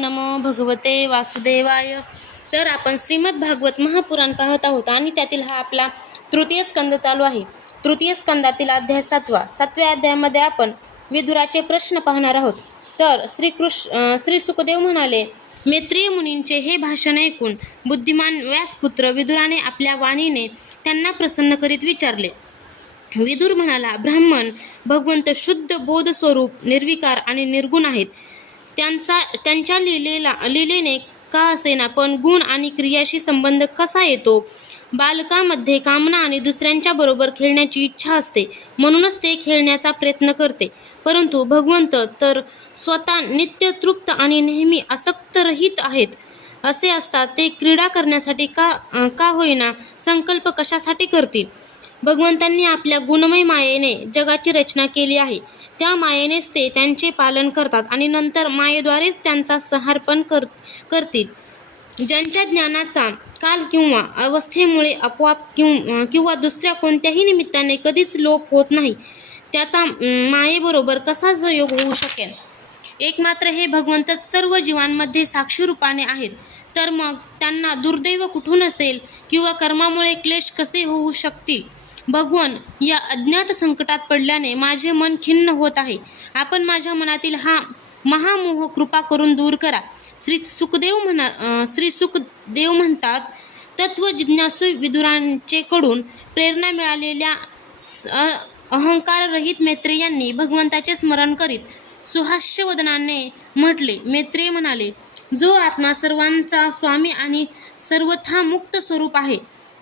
नमो भगवते वासुदेवाय. तर आपण श्रीमद भागवत महापुराण पाहत आहोत आणि त्यातील हा आपला तृतीय स्कंद चालू आहे. तृतीय स्कंदातील अध्याय सातवा. सातव्या अध्यायामध्ये आपण विदुराचे प्रश्न पाहणार आहोत. तर श्रीकृष् श्री सुखदेव म्हणाले मैत्रेय मुनींचे हे भाषण ऐकून बुद्धिमान व्यासपुत्र विदुराने आपल्या वाणीने त्यांना प्रसन्न करीत विचारले. विदुर म्हणाला ब्राह्मण भगवंत शुद्ध बोध स्वरूप निर्विकार आणि निर्गुण आहेत. त्यांचा त्यांच्या लिलेला लिलेने का असेना पण गुण आणि क्रियाशी संबंध कसा येतो? बालकामध्ये कामना आणि दुसऱ्यांच्या बरोबर खेळण्याची इच्छा असते. म्हणूनच ते खेळण्याचा प्रयत्न करते. परंतु भगवंत तर स्वतः नित्य तृप्त आणि नेहमी आसक्तरहित आहेत. असे असतात ते क्रीडा करण्यासाठी का का होईना संकल्प कशासाठी करतील? भगवंतांनी आपल्या गुणमय मायेने जगाची रचना केली आहे. त्या मायेनेच ते त्यांचे पालन करतात आणि नंतर मायेद्वारेच त्यांचा संहारपण कर करतील. ज्यांच्या ज्ञानाचा काल किंवा अवस्थेमुळे आपोआप किंवा किंवा दुसऱ्या कोणत्याही निमित्ताने कधीच लोप होत नाही त्याचा मायेबरोबर कसा योग होऊ शकेल? एक मात्र हे भगवंत सर्व जीवांमध्ये साक्षीरूपाने आहेत. तर मग त्यांना दुर्दैव कुठून असेल किंवा कर्मामुळे क्लेश कसे होऊ शकतील? भगवान या अज्ञात संकटात पडल्याने माझे मन खिन्न होत आहे. आपण माझ्या मनातील हा महामोह कृपा करून दूर करा. श्री सुखदेव म्हणा श्री सुखदेव म्हणतात तत्व जिज्ञासू विदुरांचेकडून प्रेरणा मिळालेल्या अहंकाररहित मेत्रे यांनी भगवंताचे स्मरण करीत सुहास्यवदनाने म्हटले मैत्रे म्हणाले जो आत्मा सर्वांचा स्वामी आणि सर्वथा मुक्त स्वरूप आहे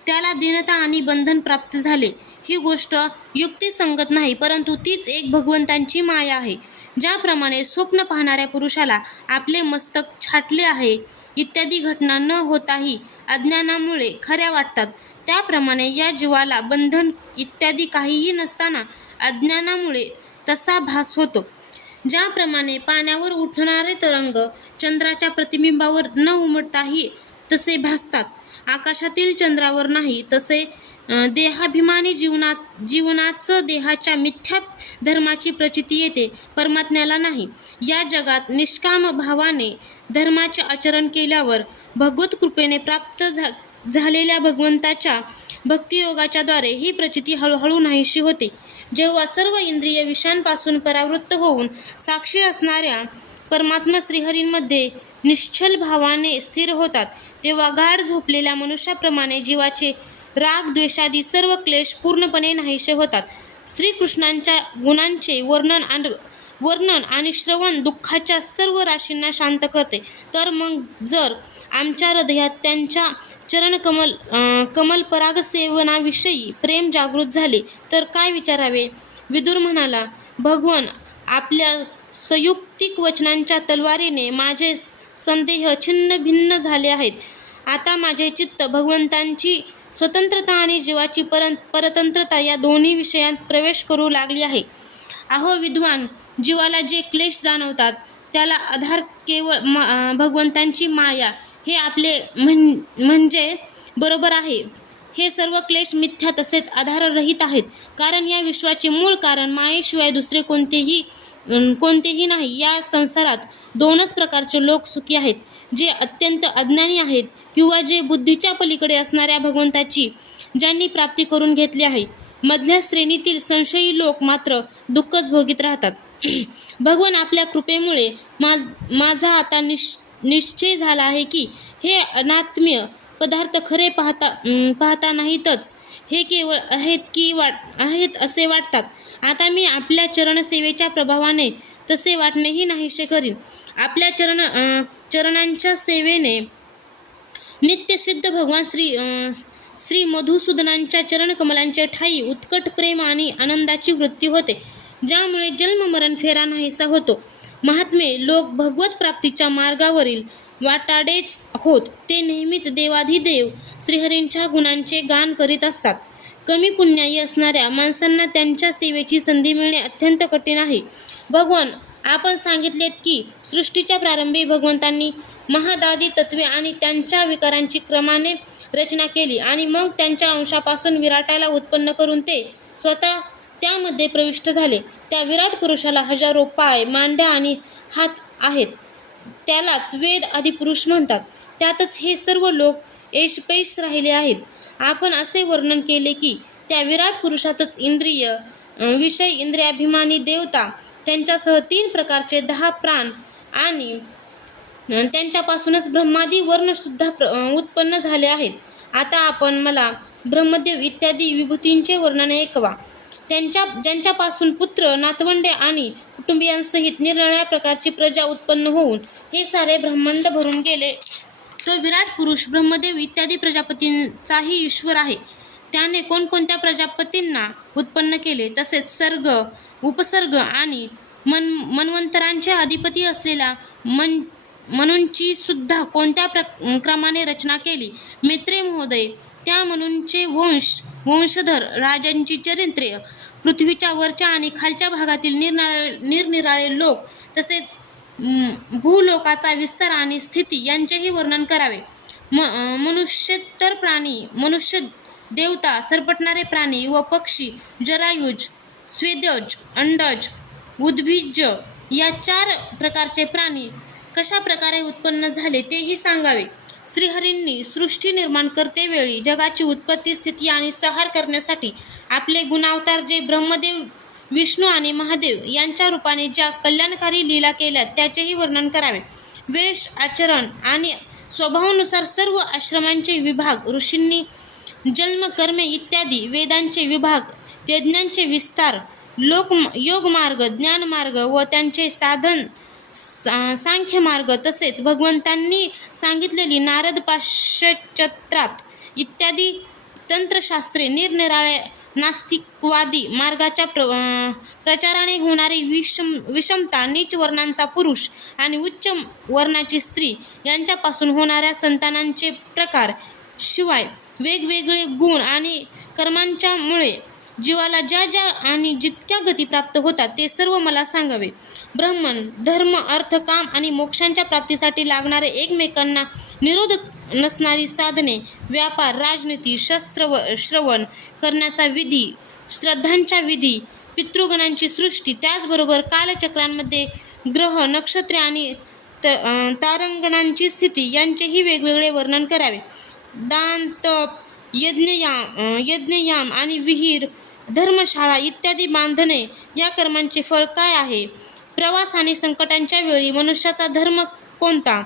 त्याला दीनता आणि बंधन प्राप्त झाले. ही गोष्ट युक्तिसंगत नाही परंतु तीच एक भगवंतांची माया आहे. ज्याप्रमाणे स्वप्न पाहणाऱ्या पुरुषाला आपले मस्तक छाटले आहे इत्यादी घटना न होताही अज्ञानामुळे खऱ्या वाटतात. त्याप्रमाणे या जीवाला बंधन इत्यादी काहीही नसताना अज्ञानामुळे तसा भास होतो. ज्याप्रमाणे पाण्यावर उठणारे तरंग चंद्राच्या प्रतिबिंबावर न उमटताही तसे भासतात. आकाशातील चंद्रावर नाही तसे देहाभिमानी जीवनात जीवनाचं देहाच्या मिथ्या धर्माची प्रचिती येते परमात्म्याला नाही. या जगात निष्काम भावाने धर्माचे आचरण केल्यावर भगवत कृपेने प्राप्त झा झालेल्या भगवंताच्या भक्तियोगाच्या द्वारे ही प्रचिती हळूहळू नाहीशी होते. जेव्हा सर्व इंद्रिय विषांपासून परावृत्त होऊन साक्षी असणाऱ्या परमात्मा श्रीहरींमध्ये निश्चल भावाने स्थिर होतात तेव्हा गाढ झोपलेल्या मनुष्याप्रमाणे जीवाचे राग द्वेषादी सर्व क्लेश पूर्णपणे नाहीसे होतात. श्रीकृष्णांच्या गुणांचे वर्णन आणि वर्णन आणि श्रवण दुःखाच्या सर्व राशींना शांत करते. तर मग जर आमच्या हृदयात त्यांच्या चरणकमल कमल पराग सेवनाविषयी प्रेम जागृत झाले तर काय विचारावे? विदुर म्हणाला भगवान आपल्या संयुक्तिक वचनांच्या तलवारीने माझे संदेह छिन्न भिन्न झाले आहेत. आता माझे चित्त भगवंतांची स्वतंत्रता आणि जीवाची पर परतंत्रता या दोन्ही विषयात प्रवेश करू लागली आहे. अहो विद्वान जीवाला जे क्लेश जाणवतात त्याला आधार केवळ म भगवंतांची माया हे आपले म्हण म्हणजे बरोबर आहे. हे सर्व क्लेश मिथ्या तसेच आधाररहित आहेत. कारण या विश्वाचे मूळ कारण मायेशिवाय दुसरे कोणतेही कोणतेही नाही. या संसारात दोनच प्रकारचे लोक सुखी आहेत जे अत्यंत अज्ञानी आहेत. किंवा जे बुद्धीच्या पलीकडे असणाऱ्या भगवंताची ज्यांनी प्राप्ती करून घेतली आहे मधल्या श्रेणीतील संशयी लोक मात्र दुःखच भोगीत राहतात. भगवान आपल्या कृपेमुळे माझ माझा आता निश निश्चय झाला आहे की हे अनात्म्य पदार्थ खरे पाहता पाहता नाहीतच. हे केवळ आहेत की वाट आहेत असे वाटतात. आता मी आपल्या चरणसेवेच्या प्रभावाने तसे वाटणेही नाहीसे करीन. आपल्या चरण चरणांच्या सेवेने नित्यसिद्ध भगवान श्री श्री मधुसूदनांच्या चरणकमलांचे ठाई उत्कट प्रेम आणि आनंदाची वृत्ती होते. ज्यामुळे जन्ममरण फेरा नाहीसा होतो. महात्मे लोक भगवत प्राप्तीच्या मार्गावरील वाटाडेच होत. ते नेहमीच देवाधिदेव श्रीहरींच्या गुणांचे गान करीत असतात. कमी पुण्याई असणाऱ्या माणसांना त्यांच्या सेवेची संधी मिळणे अत्यंत कठीण आहे. भगवान आपण सांगितलेत की सृष्टीच्या प्रारंभी भगवंतांनी महादादी तत्वे आणि त्यांच्या विकारांची क्रमाने रचना केली आणि मग त्यांच्या अंशापासून विराटाला उत्पन्न करून ते स्वतः त्यामध्ये प्रविष्ट झाले. त्या विराट पुरुषाला हजारो पाय मांड्या आणि हात आहेत. त्यालाच वेद आदिपुरुष म्हणतात. त्यातच हे सर्व लोक ऐशपैश राहिले आहेत. आपण असे वर्णन केले की त्या विराट पुरुषातच इंद्रिय विषय इंद्रियाभिमानी देवता त्यांच्यासह तीन प्रकारचे दहा प्राण आणि त्यांच्यापासूनच ब्रह्मादी वर्णसुद्धा प्र उत्पन्न झाले आहेत. आता आपण मला ब्रह्मदेव इत्यादी विभूतींचे वर्णन ऐकवा. त्यांच्या ज्यांच्यापासून पुत्र नातवंडे आणि कुटुंबियांसहित निरनिळ्या प्रकारची प्रजा उत्पन्न होऊन हे सारे ब्रह्मांड भरून गेले. तो विराट पुरुष ब्रह्मदेव इत्यादी प्रजापतींचाही ईश्वर आहे. त्याने कोणकोणत्या प्रजापतींना उत्पन्न केले? तसेच सर्ग उपसर्ग आणि मन मन्वंतरांचे अधिपती असलेला मन मनूंची सुद्धा कोणत्या प्र क्रमाने रचना केली? मित्रे महोदय त्या मनूंचे वंश वंशधर राजांची चरित्रे पृथ्वीच्या वरच्या आणि खालच्या भागातील निरनिराळे निरनिराळे लोक तसेच भूलोकाचा विस्तार आणि स्थिती यांचेही वर्णन करावे. म मनुष्यत्तर प्राणी मनुष्य देवता सरपटणारे प्राणी व पक्षी जरायुज स्वेदज अंडज उद्भिज या चार प्रकारचे प्राणी कशा प्रकारे उत्पन्न झाले तेही सांगावे. श्रीहरींनी सृष्टी निर्माण करतेवेळी जगाची उत्पत्ती स्थिती आणि सहार करण्यासाठी आपले गुणावतार जे ब्रह्मदेव विष्णू आणि महादेव यांच्या रूपाने ज्या कल्याणकारी लीला केल्या त्याचेही वर्णन करावे. वेश आचरण आणि स्वभावानुसार सर्व आश्रमांचे विभाग ऋषींनी जन्म कर्मे इत्यादी वेदांचे विभाग तज्ज्ञांचे विस्तार लोक योगमार्ग ज्ञानमार्ग व त्यांचे साधन सा- सांख्यमार्ग तसेच भगवंतांनी सांगितलेली नारद पाश्चत्रात इत्यादी तंत्रशास्त्रे निरनिराळ्या नास्तिकवादी मार्गाच्या प्र प्रचाराने होणारी विषम विषमता नीच वर्णांचा पुरुष आणि उच्च वर्णाची स्त्री यांच्यापासून होणाऱ्या संतानांचे प्रकार शिवाय वेगवेगळे गुण आणि कर्मांच्यामुळे जीवाला ज्या ज्या आणि जितक्या गती प्राप्त होतात ते सर्व मला सांगावे. ब्रह्मन धर्म अर्थ काम आणि मोक्षांच्या प्राप्तीसाठी लागणारे एकमेकांना निरोध नसणारी साधने व्यापार राजनीती शस्त्र व श्रवण करण्याचा विधी श्रद्धांच्या विधी पितृगणांची सृष्टी त्याचबरोबर कालचक्रांमध्ये ग्रह नक्षत्रे आणि त तारंगणांची स्थिती यांचेही वेगवेगळे वर्णन करावे. दान तप यज्ञयाम यज्ञयाम आणि विहीर धर्मशाळा इत्यादी बांधणे या कर्मांचे फळ काय आहे? प्रवास आणि संकटांच्या वेळी मनुष्याचा धर्म कोणता?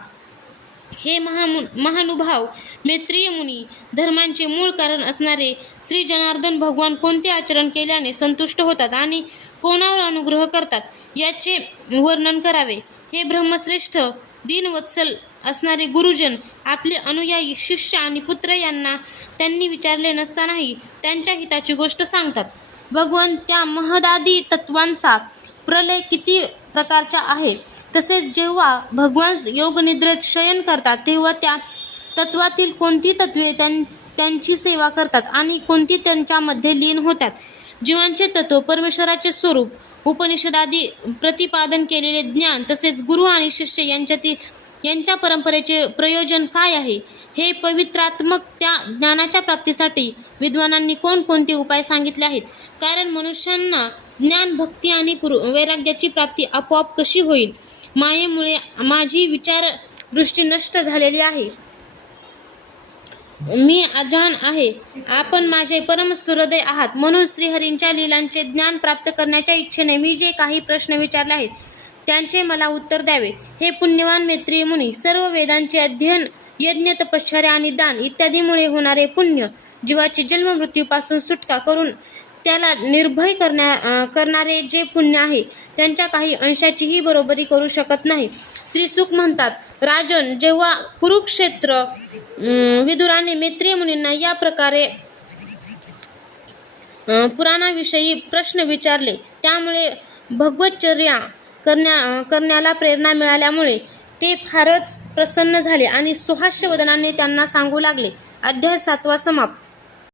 हे महामु महानुभाव मैत्रीय मुनी धर्मांचे मूळ कारण असणारे श्री जनार्दन भगवान कोणते आचरण केल्याने संतुष्ट होतात आणि कोणावर अनुग्रह करतात याचे वर्णन करावे? हे ब्रह्मश्रेष्ठ दिनवत्सल असणारे गुरुजन आपले अनुयायी शिष्य आणि पुत्र यांना त्यांनी विचारले नसतानाही त्यांच्या हिताची गोष्ट सांगतात. भगवान त्या महदादी तत्वांचा प्रलय किती प्रकारचा आहे? तसेच जेव्हा भगवान योगनिद्रेत शयन करतात तेव्हा त्या तत्वातील कोणती तत्वे त्यां त्यांची सेवा करतात आणि कोणती त्यांच्यामध्ये लीन होतात? जीवांचे तत्व परमेश्वराचे स्वरूप उपनिषदादी प्रतिपादन केलेले ज्ञान तसेच गुरु आणि शिष्य यांच्यातील यांच्या परंपरेचे प्रयोजन काय आहे? हे पवित्रात्मक त्या ज्ञानाच्या प्राप्तीसाठी विद्वानांनी कोणकोणते उपाय सांगितले आहेत? कारण मनुष्यांना ज्ञान भक्ती आणि पुर वैराग्याची प्राप्ती आपोआप कशी होईल? मायेमुळे माझी विचारदृष्टी नष्ट झालेली आहे. मी अजान आहे. आपण माझे परमसुहृदय आहात. म्हणून श्रीहरींच्या लीलांचे ज्ञान प्राप्त करण्याच्या इच्छेने मी जे काही प्रश्न विचारले आहेत त्यांचे मला उत्तर द्यावे. हे पुण्यवान मैत्रीय मुनी सर्व वेदांचे अध्ययन यज्ञ तपश्चर्या आणि दान इत्यादीमुळे होणारे पुण्य जीवाची जन्ममृत्यूपासून सुटका करून त्याला निर्भय करण्या करणारे जे पुण्य आहे त्यांच्या काही अंशाचीही बरोबरी करू शकत नाही. श्री सुख म्हणतात राजन जेव्हा कुरुक्षेत्र विदुराने मैत्रीय मुनींना या प्रकारे पुराणाविषयी प्रश्न विचारले त्यामुळे भगवतचर्या करण्या करण्याला प्रेरणा मिळाल्यामुळे ते फारच प्रसन्न झाले आणि सुहास्य वदनाने त्यांना सांगू लागले. अध्याय सातवा समाप्त.